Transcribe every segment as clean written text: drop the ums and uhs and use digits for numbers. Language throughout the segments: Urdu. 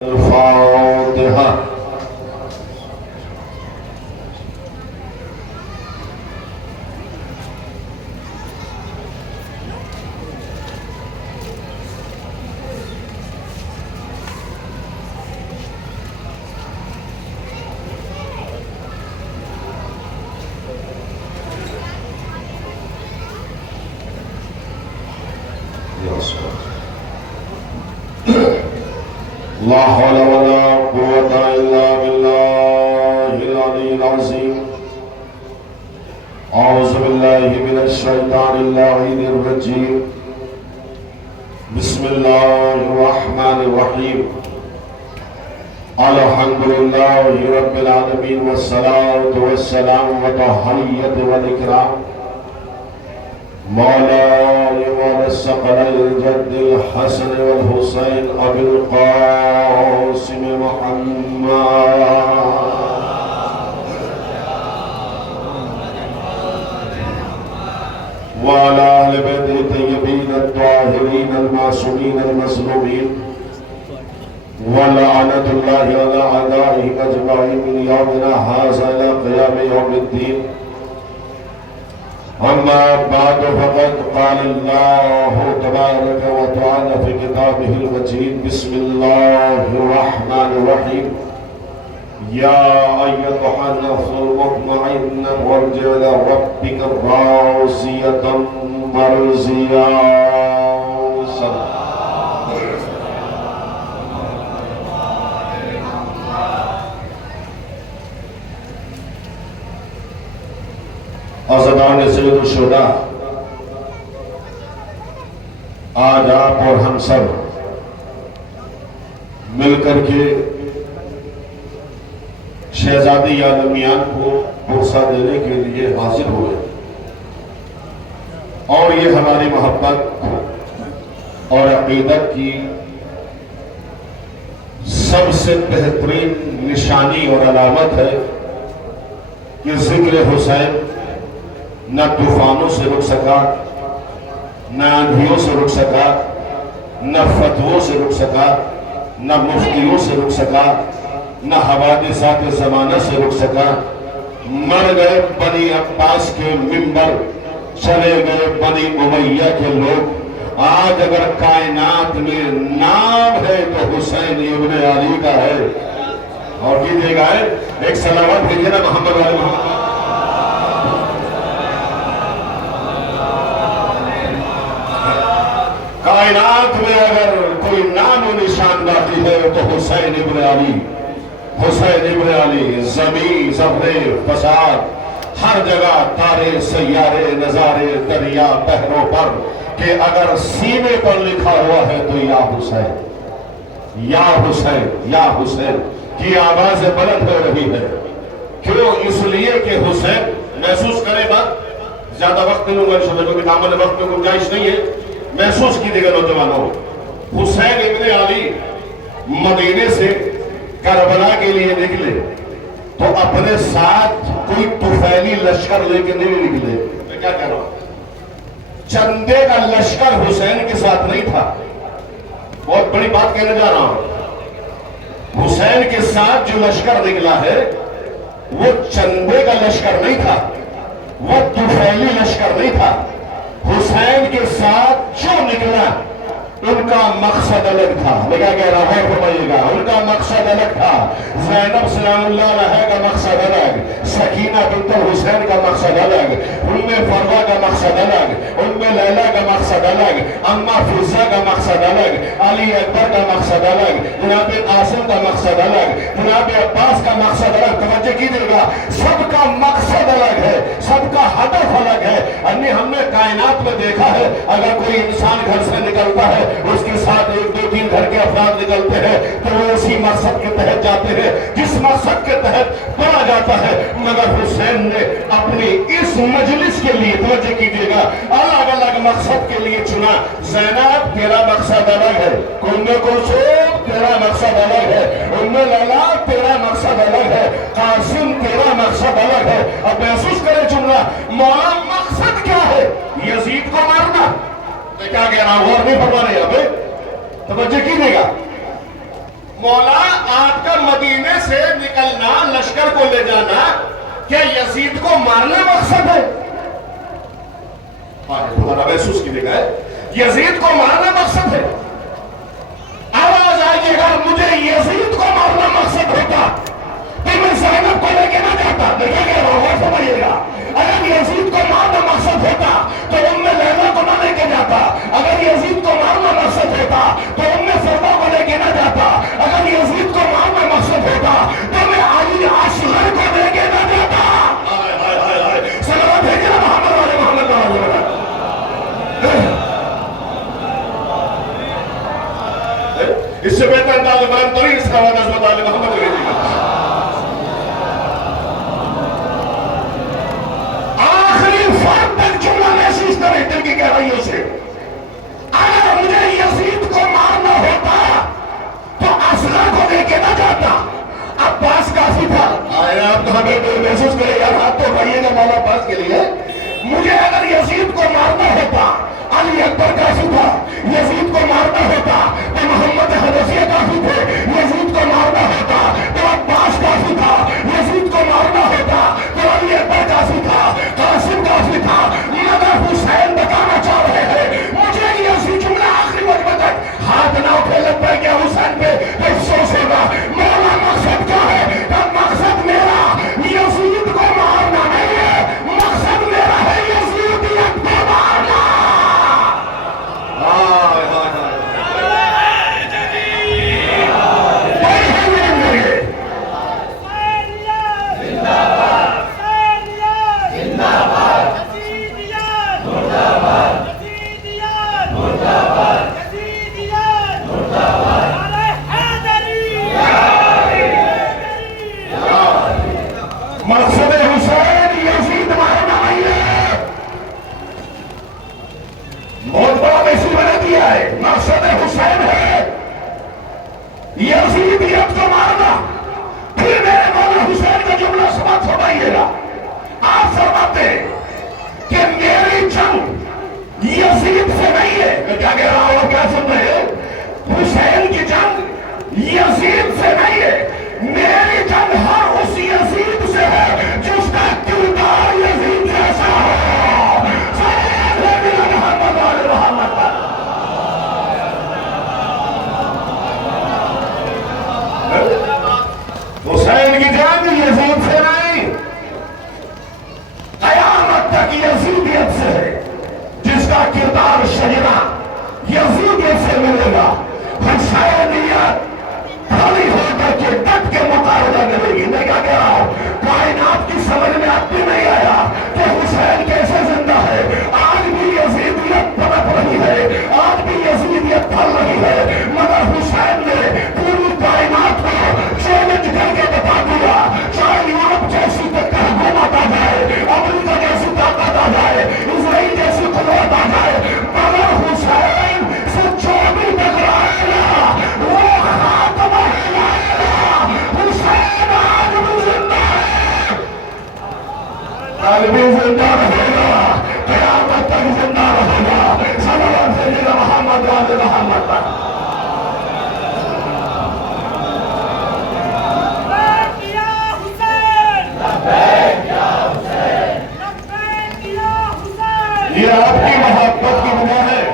الفاتحة. لا حول ولا قوة إلا بالله العلي العظيم. أعوذ بالله من الشيطان اللعين الرجيم. بسم الله الرحمن الرحيم. الحمد لله رب العالمين والصلاة والسلام وتحية والإكرام مولاي مولا الثقلين الجد الحسن والحسين أبي القاسم محمد وعلى أهل بيته الطيبين الطاهرين المعصومين المظلومين ولعنة الله على أعدائهم أجمعين من يومنا هذا إلى قيام يوم الدين. أما بعد فقد قال الله تبارك وتعالى في كتابه المجيد. بسم الله الرحمن الرحيم. يا أيتها النفس المطمئنة وارجع إلى ربك راضية مرضية. عزیزان سید الشہداء، آج آپ اور ہم سب مل کر کے شہزادی عالمیان کو بورسہ دینے کے لیے حاضر ہوئے، اور یہ ہماری محبت اور عقیدت کی سب سے بہترین نشانی اور علامت ہے کہ ذکر حسین نہ طوفانوں سے رک سکا، نہ آندھیوں سے رک سکا، نہ فتووں سے رک سکا، نہ مفتیوں سے رک سکا، نہ حوادثات زمانہ سے رک سکا. مر گئے بنی عباس کے ممبر، چلے گئے بنی امیہ کے لوگ. آج اگر کائنات میں نام ہے تو حسین ابن علی کا ہے. اور کیجئے گا ایک صلوات بھیجئے نا محمد والے محمد. کائنات میں اگر کوئی نام و نشان باقی ہے تو حسین ابن علی. حسین ابن علی. زمین زبر فساد ہر جگہ، تارے سیارے نظارے دریا بحروں پر، کہ اگر سینے پر لکھا ہوا ہے تو یا حسین یا حسین یا حسین کی آواز بلند ہو رہی ہے. کیوں؟ اس لیے کہ حسین محسوس کرے بات. زیادہ وقت نہیں لوں گا انشاءاللہ کیونکہ دامن وقت میں گنجائش نہیں ہے. محسوس کیجئے گا نوجوانوں، حسین ابن علی مدینے سے کربلا کے لیے نکلے تو اپنے ساتھ کوئی طفیلی لشکر لے کے نہیں نکلے. میں کیا کہہ رہا ہوں؟ چندے کا لشکر حسین کے ساتھ نہیں تھا. بہت بڑی بات کہنے جا رہا ہوں. حسین کے ساتھ جو لشکر نکلا ہے وہ چندے کا لشکر نہیں تھا، وہ طفیلی لشکر نہیں تھا. حسین کے ساتھ جو نکلا ان کا مقصد الگ تھا. میں کیا کہہ رہا ہوں فرمائیے گا. ان کا مقصد الگ تھا. زینب سلام اللہ علیہ کا مقصد الگ، سکینہ بنت حسین کا مقصد الگ، فروہ کا مقصد الگ، لیلہ کا مقصد الگ، اما فضہ کا مقصد الگ، علی اکبر کا مقصد الگ، جناب قاسم کا مقصد الگ، جناب عباس کا مقصد الگ. توجہ کیجئے گا، سب کا مقصد الگ ہے، سب کا ہدف الگ ہے. ہم نے کائنات میں دیکھا ہے اگر کوئی انسان گھر سے نکلتا ہے اس کے ساتھ ایک دو تین گھر کے افراد نکلتے ہیں تو وہ اسی مقصد کے تحت جاتے ہیں جس مقصد کے تحت پڑھا جاتا ہے. مگر حسین نے اپنی اس مجلس کے لیے توجہ کیجئے گا الگ الگ مقصد کے لیے چنا. زینب تیرا مقصد الگ ہے، ام کلثوم تیرا مقصد الگ ہے، ام لیلہ تیرا مقصد الگ ہے، قاسم تیرا مقصد الگ ہے. اب محسوس کرے جملہ، مولا مقصد کیا ہے؟ یزید کو مارنا. میں کیا کہہ رہا ہوں؟ غور نہیں فرما رہے ابھی، توجہ کیجئے گا. مولا آپ کا مدینے سے نکلنا، لشکر کو لے جانا، کیا یزید کو مارنا مقصد ہے؟ تمہارا محسوس کی جگہ ہے، یزید کو مارنا مقصد ہے؟ آواز آئیے گا، مجھے یزید کو مارنا مقصد ہوتا تو میں زینب کو لے کے نہ جاتا۔ دیکھا کہ روح سمجھئے گا، اگر یزید کو مارنا مقصد ہوتا تو لیلا کو نہ لے کے جاتا، اگر یزید کو مارنا مقصد ہوتا تو سودا کو لے کے نہ جاتا، اگر یزید کو مارنا مقصد ہوتا تو میں علی اصغر کو لے کے نہ جاتا۔ صلوات بھیجنا محمد والے محمد والے۔ اس سے بہتر انداز بلند ترین اس کا وعدہ عظمت والے محمد کو بھیجیے گا۔ آخری فرد تک جملہ محسوس کریں دل کی گہرائیوں سے، اگر مجھے یزید کو مارنا ہوتا تو اصغر کو لے کے نہ جاتا، عباس کافی تھا۔ آئے آپ تو ہمیں محسوس کریں یار، آپ تو بھائیے گا مولا عباس کے لیے، مجھے اگر یزید کو مارنا ہوتا علی اکبر کافی تھا، یزید کو مارنا ہوتا تو محمد حنفیہ کافی تھے، یزید کو مارنا ہوتا تو عباس کافی تھا، یزید کو مارنا ہوتا تو علی اکبر کافی تھا، قاسم کافی تھا، مگر حسین بتانا چاہ رہے ہیں مجھے یزید جملہ آخری وقت تک ہاتھ نہ اٹھے لگ پہ گیا حسین پہ افسوس ہوگا۔ مولا مقصد کیا ہے؟ مقصد میرا یزید کو مارنا نہیں ہے، مقصد میرا ہے یزیدیت کو مارنا۔ مقصد حسین یزید مارنا نہیں ہے، بہت بڑا میسج میں نے دیا ہے، مقصد حسین ہے یزیدیت کو مارنا۔ پھر میرے مولا حسین کا جملہ سماعت فرمائیے گا، آپ فرماتے ہیں کہ میری جنگ یزید سے نہیں ہے۔ میں کیا کہہ رہا ہوں اور کیا سن رہے ہیں؟ حسین کی جنگ یزید سے نہیں ہے، میری جنگ ہر اس یزید سے ہے جس کا کردار یزید جیسا ہو۔ محمد والے محمد پر حسین کی جنگ یزید سے نہیں، قیامت تک یزیدیت سے ہے، جس کا کردار شجرا یزیدیت سے ملے گا۔ حسینیت کھڑی ہو کر کے ڈٹ کے مقابلہ کرے گی۔ میں کیا کہہ رہا ہوں، کائنات کی سمجھ میں اب بھی نہیں آیا کہ حسین کیسے زندہ ہے۔ آج بھی یزیدیت پنپ رہی ہے، آج بھی یزیدیت پھل رہی ہے، مگر حسین نے پوری کائنات کو چیلنج کر کے بتا دیا، چاہے یورپ جیسی حکومت آ جائے، امریکہ جیسی طاقت آ جائے، اسرائیل جیسی قوت آ جائے، مگر حسین سے جو بھی ٹکرائے گا وہ خاتمہ لائے گا۔ حسین آج بھی زندہ ہے، آج بھی زندہ رہے گا، قیامت تک زندہ رہے گا۔ صلوات سیدنا محمد والے محمد پر۔ یہ آپ کی محبت کی دعا ہے۔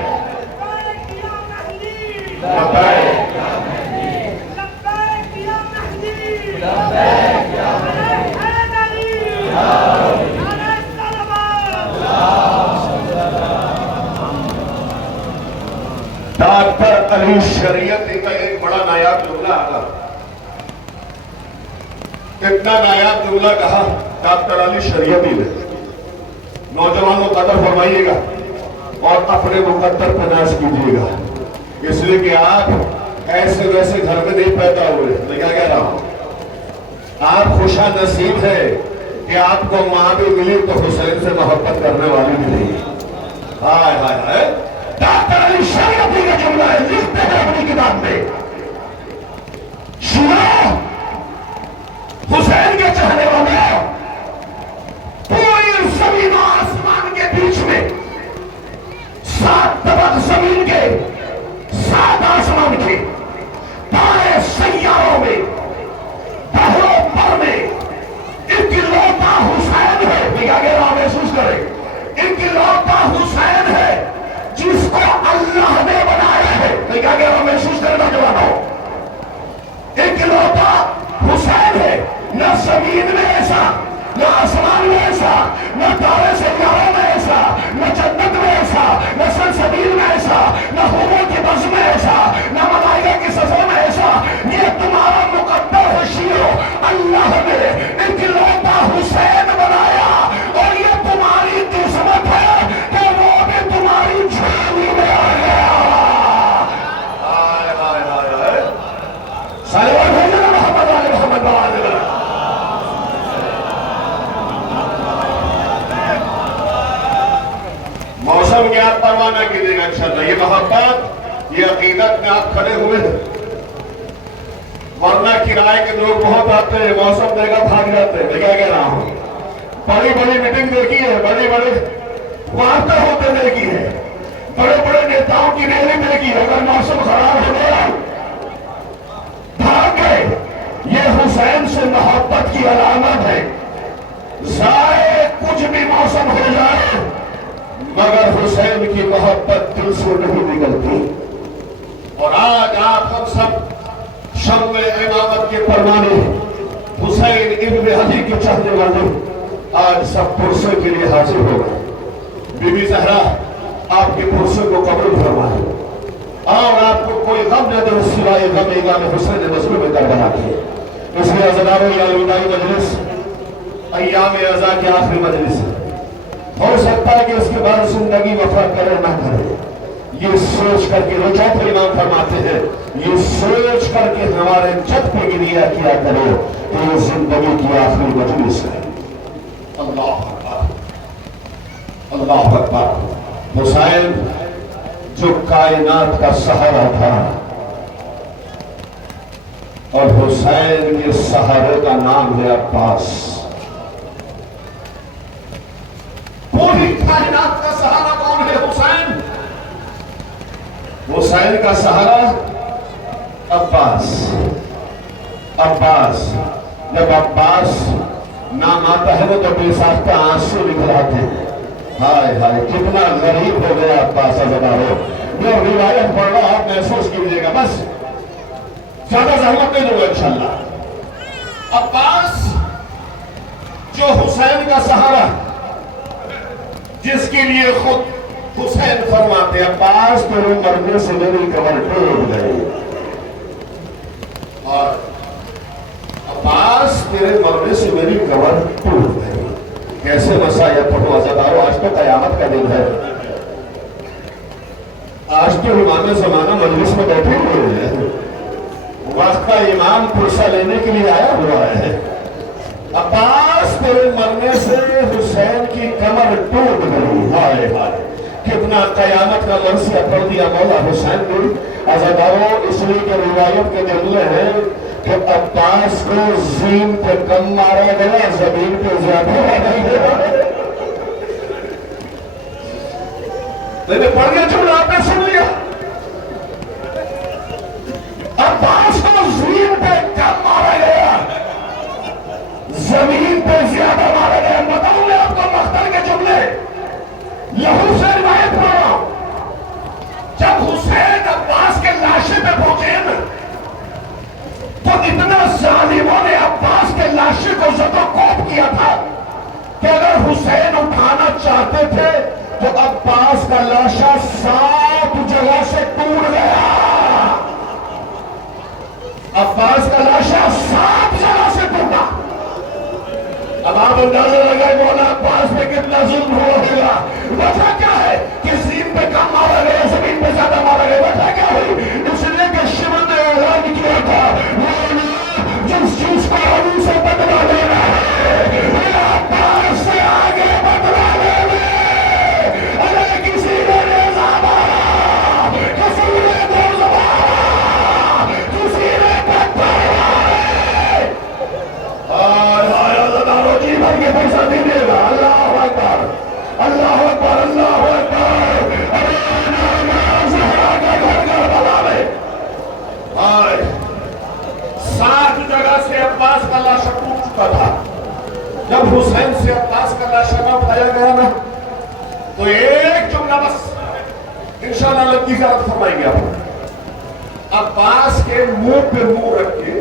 ڈاکٹر علی شریعتی کا ایک بڑا نایاب جملہ آتا، اتنا نایاب جملہ کہا ڈاکٹر علی شریعتی نے۔ نوجوانوں قدر فرمائیے گا اور اپنے مقدر پہ ناز کیجیے گا، اس لیے کہ آپ ایسے ویسے گھر میں نہیں پیدا ہوئے۔ میں کیا کہہ رہا ہوں، آپ خوشا نصیب ہے کہ آپ کو ماں بھی ملی تو حسین سے محبت کرنے والی بھی نہیں۔ ہائے ہائے ہائے، ڈاکٹر علی شریعتی کا جملہ ہے، لکھتے ہیں اپنی کتاب میں، سنو حسین کے چاہنے والے، پوری زمین و آسمان کے بیچ میں 7 طبق زمین کے 7 آسمان کے تارے سید زمین میں ایسا، نہ آسمان میں ایسا، نہ تارے سیاروں میں ایسا، نہ جنت میں ایسا، نہ سلسبیل میں ایسا، نہ حوروں کی بز میں ایسا، نہ ملائکہ کی صفوں میں ایسا۔ یہ تمہارا مقدر ہے شیعو، اللہ نے اکلوتا حسین بنایا، اور یہ تمہاری قسمت ہے کہ وہ بھی تمہاری جھولی میں آ گیا۔ صلوات بھیجنا محمد علی محمد علی موسم کی آپ پرواہ نہ کیجیے گا انشاءاللہ۔ یہ محبت، یہ عقیدت میں آپ کھڑے ہوئے ہیں، ورنہ کرائے کے لوگ بہت آتے ہیں، موسم دے گا بھاگ جاتے ہیں۔ میں کیا کہہ رہا ہوں، بڑی بڑی میٹنگ دیکھی ہے، بڑے بڑے وعدے ہوتے دیکھی ہے، بڑے بڑے نیتاؤں کی ریلی دیکھی ہے، اگر موسم خراب ہو گیا بھاگ گئے۔ یہ حسین سے محبت کی علامت ہے۔ ظاہر کچھ بھی موسم ہو جائے مگر حسین کی محبت دل سے نہیں نکلتی۔ اور آج آپ ہم سب شمع امامت کے پروانے حسین ابن علی کے چاہنے والے آج سب پرسے کے لیے حاضر ہو گئے۔ بی بی زہرا آپ کے پرسے کو قبول فرمائے، اور آپ کو کوئی غم نہ دے سوائے غم امام حسین مظلوم کربلا کے۔ اس لیے عزیزانو، یہ الوداعی مجلس ایام عزا کی آخری مجلس ہے۔ ہو سکتا ہے کہ اس کے بعد زندگی وفا کرے نہ کرے، یہ سوچ کر کے رجعت امام فرماتے ہیں، یہ سوچ کر کے ہمارے جد پہ گریہ کیا کرو کہ یہ زندگی کی آخری مجلس ہے۔ اللہ اکبر، اللہ اکبر۔ حسین جو کائنات کا سہارا تھا، اور حسین کے سہارے کا نام ہے عباس۔ پوری کائنات کا سہارا کون ہے؟ حسین۔ حسین کا سہارا عباس۔ عباس، جب عباس نام آتا ہے وہ تو بے ساختہ آنسو نکل آتے ہیں۔ ہائے ہائے کتنا غریب ہو گیا عباس عزیزانو۔ جو روایت پڑھ رہا آپ محسوس کیجئے گا، بس زیادہ زحمت نہیں دوں گا انشاءاللہ۔ عباس جو حسین کا سہارا، جس کے لیے خود حسین فرماتے ہیں عباس تیرے مرنے سے میری کمر ٹوٹ گئی، اور عباس تیرے مرنے سے میری کمر ٹوٹ گئی۔ کیسے مسائل پڑھو عزیزانو، آج تو قیامت کا دن ہے۔ آج تو امام زمانہ مجلس میں بیٹھے ہوئے ہیں، وقت کا امام پرسہ لینے کے لیے آیا ہوا ہے۔ عباس تیرے مرنے سے حسین کی کمر ٹوٹ گئی۔ ہائے ہائے کتنا قیامت کا مرثیہ پڑھ دیا مولا حسین نے۔ عزیزانو، اس لیے کہ روایت کے جملے ہیں کہ عباس کو زین پہ کم مارا گیا، زمین پہ زیادہ مارا گیا۔ میں نے پڑھ گیا جملہ آپ نے سن لیا۔ عباس کو زین پہ کم مارا گیا، زمین پہ زیادہ مارا گیا۔ بتاؤں میں آپ کو مختار کے جملے لہو سے روایت پڑھ رہا ہوں۔ جب حسین عباس کے لاشے پہ پہنچے نا، تو اتنا ظالموں نے عباس کے لاشے کو زد و کوب کیا تھا کہ اگر حسین اٹھانا چاہتے تھے تو عباس کا لاشا 7 جگہ سے ٹوٹ گیا۔ عباس کا لاشا 7 جگہ سے ٹوٹا۔ اب آپ اندازہ لگائے مولا عباس پہ کتنا ظلم ہوا ہوگا۔ وجہ کیا ہے کہ زین پہ کم مارا گیا، زمین پہ زیادہ مارا گیا۔ وجہ کیا ہوئی؟ اس لیے کہ شمر نے اعلان کیا تھا جس چیز کا عدو سے بدلہ لینا ہے، عباس سے آگے بدلہ لینا ہے۔ اگر کسی نے نیزہ مارا، کسی نے گوز مارا، کسی نے پتھر مارے، جی بھر کے پیسہ دینے گا۔ اللہ اکبر، اللہ اکبر، اللہ اکبر۔ زہرا کا گھر کربلا میں 7 جگہ سے عباس کا لاشا ٹوٹ چکا تھا۔ جب حسین سے عباس کا لاشا نہ اٹھایا گیا نا، تو ایک جملہ بس انشاءاللہ لگی زیادہ فرمائیں گے آپ۔ عباس کے منہ پہ منہ رکھ کے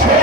6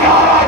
11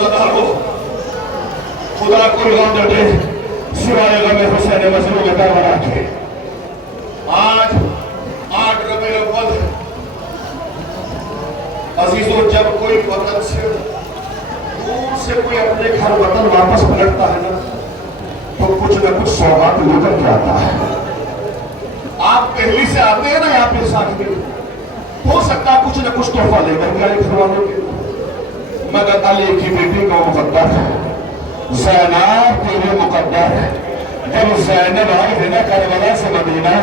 زدہ ہو خدا کوئی غم نہ دے سوائے غم حسین مظلوم کربلا کے. آج 8 ربیع الاول عزیزوں جب کوئی وطن سے دور سے کوئی اپنے گھر وطن واپس پلٹتا ہے نا تو کچھ نہ کچھ سوغات لے کر کے آتا ہے. آپ پہلی سے آتے ہیں نا یہاں پہ ساتھ میں ہو سکتا ہے کچھ نہ کچھ تحفہ لے کر کے آئے گھر والوں کے. مگر علی کی بیٹی کا مقدر زینب کے لیے مقدر ہے. جب زینب آئی ہے نا کربلا سے مدینہ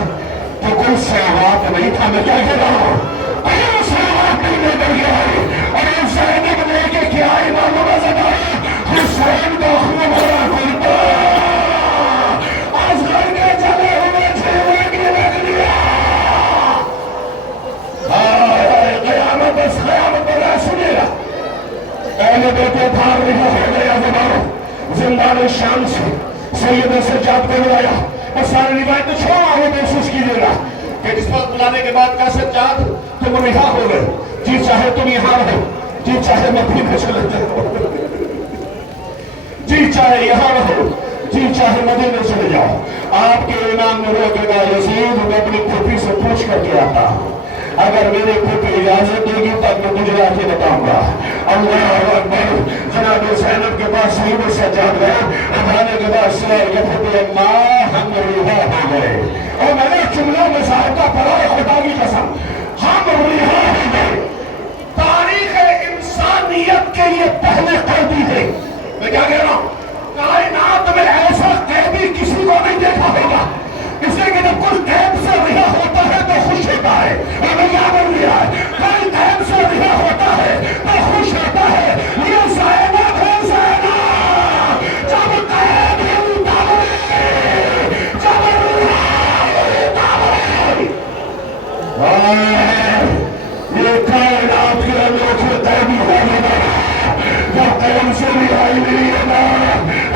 تو کوئی سوغات نہیں تھا. میں کیا کہہ رہا ہوں اگر سوغات نہیں لے کر کے آئی اور زینب لے کے کیا آئی معلوم ہے حسین کا خوب بڑا کرتا آج گھر کے چلے ہوئے چھوڑے کے لگ لیا. قیامت اس قیامت پر سنے گا اہل بیٹے بھاگ رہا ہو گیا زمانہ زندان شام سے سید سجاد کو بلایا اور سارے روایت چھوڑا ہو محسوس کیجیے گا کہ جس وقت بلانے کے بعد کا سجاد تم رہا ہو گئے. جی چاہے تم یہاں رہو جی چاہے مدینے چلے جاؤ جی چاہے یہاں رہو جی چاہے مدینے چلے جاؤ. آپ کے امام نے روکے گا یزید میں اپنی پھوپھی سے پوچھ کر کے آتا ہوں اگر میرے پھوپھی اجازت دے گی تب میں تجھے آ کے بتاؤں گا. اللہ اکبر. جناب زینب کے پاس سید سجاد گئے ابھانے کے بعد سوائے کہ پھوپھی اماں ہم رہا ہو گئے اور میں نے جملوں میں ذائقہ پڑھا خدا کی قسم ہم رہا ہو گئے. تاریخ انسانیت کے یہ پہلے قیدی ہے. میں کیا کہہ رہا ہوں کائنات میں ایسا قیدی کسی کو نہیں دیکھا ہوگا. اس لیے کہ جب کوئی قید سے رہا ہوتا ہے تو خوش ہوتا ہے. ہمیں کیا بن گیا ہے کوئی قید سے رہا ہوتا ہے تو خوش ہوتا ہے. یہ زینب ہے زینب جب قید اتارے جب یہ کائنات کے انوکھے قیدی ہو گئے جب قید سے بھی آئی نہیں ہے.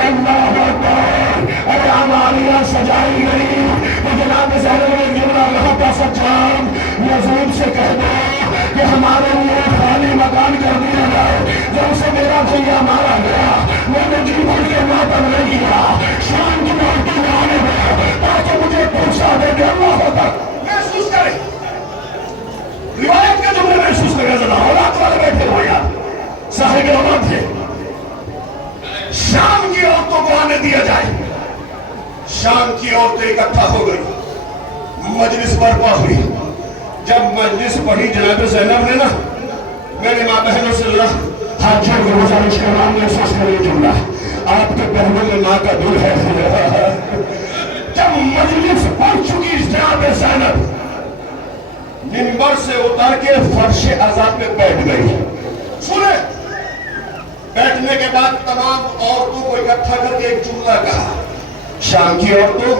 اللہ اکبر. ارے عمالیہ سجائی گئی تو جناب زینب نے جملہ کہا تھا سجاد یزید سے کہہ دو کہ ہمارے لیے خالی مکان کر دیا جائے. جب سے میرا بھیا مارا گیا میں نے جی بھر کے ماتم نہیں کیا شام کی عورتوں میں آنے میں تاکہ مجھے پہنچا دے کہ اللہ تک محسوس کرے روایت کے جملے محسوس کرے. ذرا اولاد والے بیٹھے ہو یار صاحب اولاد تھے. شام کی عورتوں کو آنے دیا جائے. شام کی عورتیں اکٹھا ہو گئی مجلس برپا ہوئی. جب مجلس پڑھی جناب زینب نے نا میرے ماں بہنوں سے اللہ ہاتھ جوڑ کے گزارش کر رہا ہوں محسوس کرے جملہ آپ کے پہلو میں ماں کا دل ہے. جب مجلس پڑھ چکی جناب زینب منبر سے اتر کے فرش عذاب میں بیٹھ گئی. سنے بیٹھنے کے بعد تمام عورتوں کو اکٹھا کر کے ایک جملہ کہا. شام کی عورتوں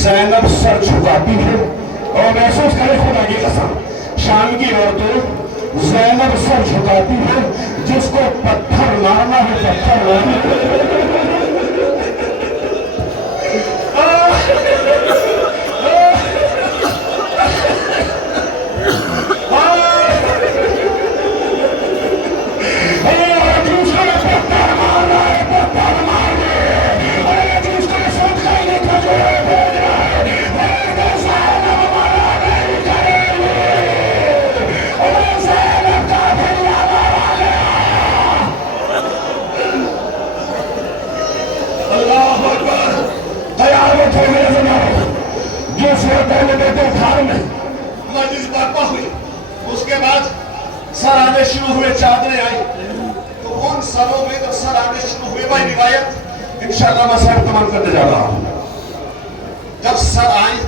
زینب سر جھکاتی ہے اور محسوس کرے خدا کی قسم شام کی عورتوں زینب سر جھکاتی ہے جس کو پتھر مارنا ہے پتھر مارنا. اس کے بعد سر آنے شروع ہوئے چادریں آئی تو ان سروں میں جب سر آنے شروع ہوئے بھائی روایت انشاءاللہ میں سر تمام کرنے جا رہا ہوں. جب سر آئی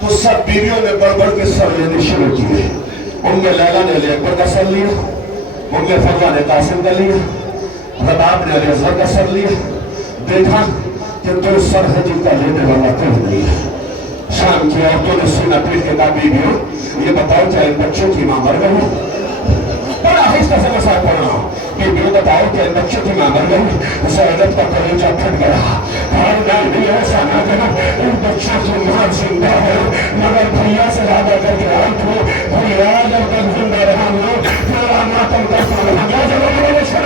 تو سب بیویوں نے بڑھ بڑھ کے سر لینے شروع کیے. ان میں لیلا نے علی اکبر کا سر لیا ان میں فضا نے قاسم کا لیا رباب نے علی اصغر کا سر لیا. دیکھا کہ دو سر ہے جن کا لینے والا کوئی نہیں ہے. شام کی عورتوں نے سینہ پیٹ کے کہا بیویوں یہ بتاؤ چاہے بچوں کی ماں مر گئی. بڑا آہستہ سے میں ساتھ پڑھ رہا ہوں بیویوں بتاؤ کہ بچوں کی ماں مر گئی. زینب کا کلیجہ پھٹ گیا. نہیں ایسا نہ کرنا ان بچوں کی ماں زندہ ہے مگر بھیا سے زیادہ کر کے آئی تو بھیا جب تک زندہ رہا ہوں تیرا ماتم کرتا رہا.